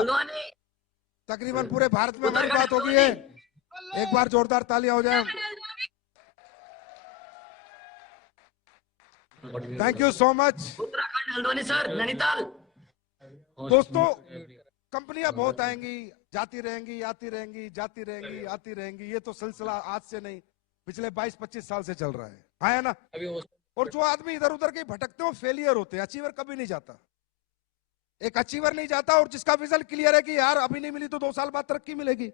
तकरीबन पूरे भारत में हमारी बात होगी है। एक बार जोरदार तालियां हो जाए। Thank you so much. Uttarakhand, Haldwani sir, Nainital. दोस्तों, कंपनियां बहुत आएंगी, जाती रहेंगी, आती रहेंगी, जाती रहेंगी, आती रहेंगी। ये तो सिलसिला आज से नहीं, पिछले 22-25 साल से चल रहा है, है ना। और जो आदमी इधर उधर के भटकते हो, फेलियर होते हैं। अचीवर कभी नहीं जाता। एक अचीवर नहीं जाता, और जिसका विजन क्लियर है कि यार अभी नहीं मिली तो 2 साल बाद तरक्की मिलेगी,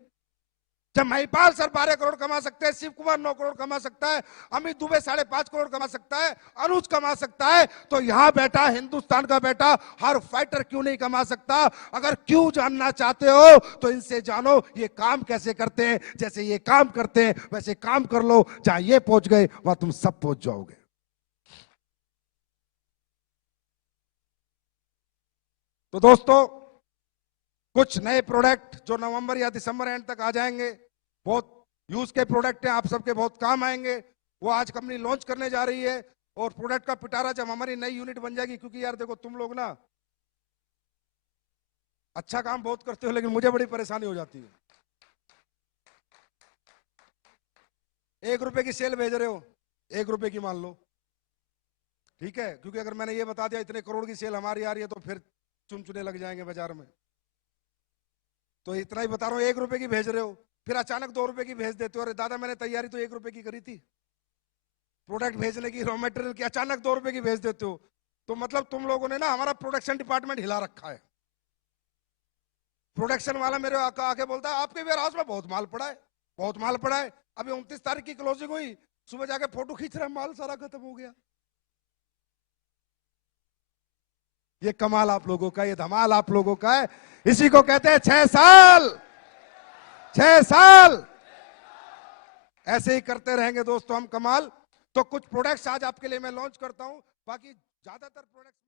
जब महिपाल सर 12 करोड़ कमा सकते हैं, शिव कुमार 9 करोड़ कमा सकता है, अमित दुबे 5.5 करोड़ कमा सकता है, अनुज कमा सकता है, तो यहां बैठा हिंदुस्तान का बेटा हर फाइटर क्यों नहीं कमा सकता? अगर क्यों जानना चाहते हो तो इनसे जानो ये काम कैसे करते हैं। जैसे ये काम करते हैं वैसे काम कर लो, जहां ये पहुंच गए वहां तुम सब पहुंच जाओगे। तो दोस्तों, कुछ नए प्रोडक्ट जो नवंबर या दिसंबर एंड तक आ जाएंगे, बहुत यूज के प्रोडक्ट हैं, आप सबके बहुत काम आएंगे, वो आज कंपनी लॉन्च करने जा रही है। और प्रोडक्ट का पिटारा जब हमारी नई यूनिट बन जाएगी, क्योंकि यार देखो तुम लोग ना अच्छा काम बहुत करते हो, लेकिन मुझे बड़ी परेशानी हो जाती है। 1 रुपए की सेल भेज रहे हो, 1 रुपए की मान लो, ठीक है, क्योंकि अगर मैंने ये बता दिया इतने करोड़ की सेल हमारी आ रही है तो फिर चुनचुने लग जाएंगे बाजार में। तो इतना ही बता रहा हूं, 1 रुपए की भेज रहे हो, फिर अचानक 2 रुपए की भेज देते हो। अरे दादा, मैंने तैयारी तो 1 रुपए की करी थी, प्रोडक्ट भेजने की, रॉ मटेरियल की, अचानक 2 रुपए की भेज देते हो। तो मतलब तुम लोगों ने ना हमारा प्रोडक्शन डिपार्टमेंट हिला रखा है। प्रोडक्शन वाला मेरे आके बोलता है आपके वेयर हाउस में बहुत माल पड़ा है, बहुत माल पड़ा है। अभी 29 तारीख की क्लोजिंग हुई, सुबह जाके फोटो खींच रहा है, माल सारा खत्म हो गया। ये कमाल आप लोगों का, ये धमाल आप लोगों का है। इसी को कहते हैं 6 साल, 6 साल ऐसे ही करते रहेंगे दोस्तों हम कमाल। तो कुछ प्रोडक्ट्स आज आपके लिए मैं लॉन्च करता हूं, बाकी ज्यादातर प्रोडक्ट्स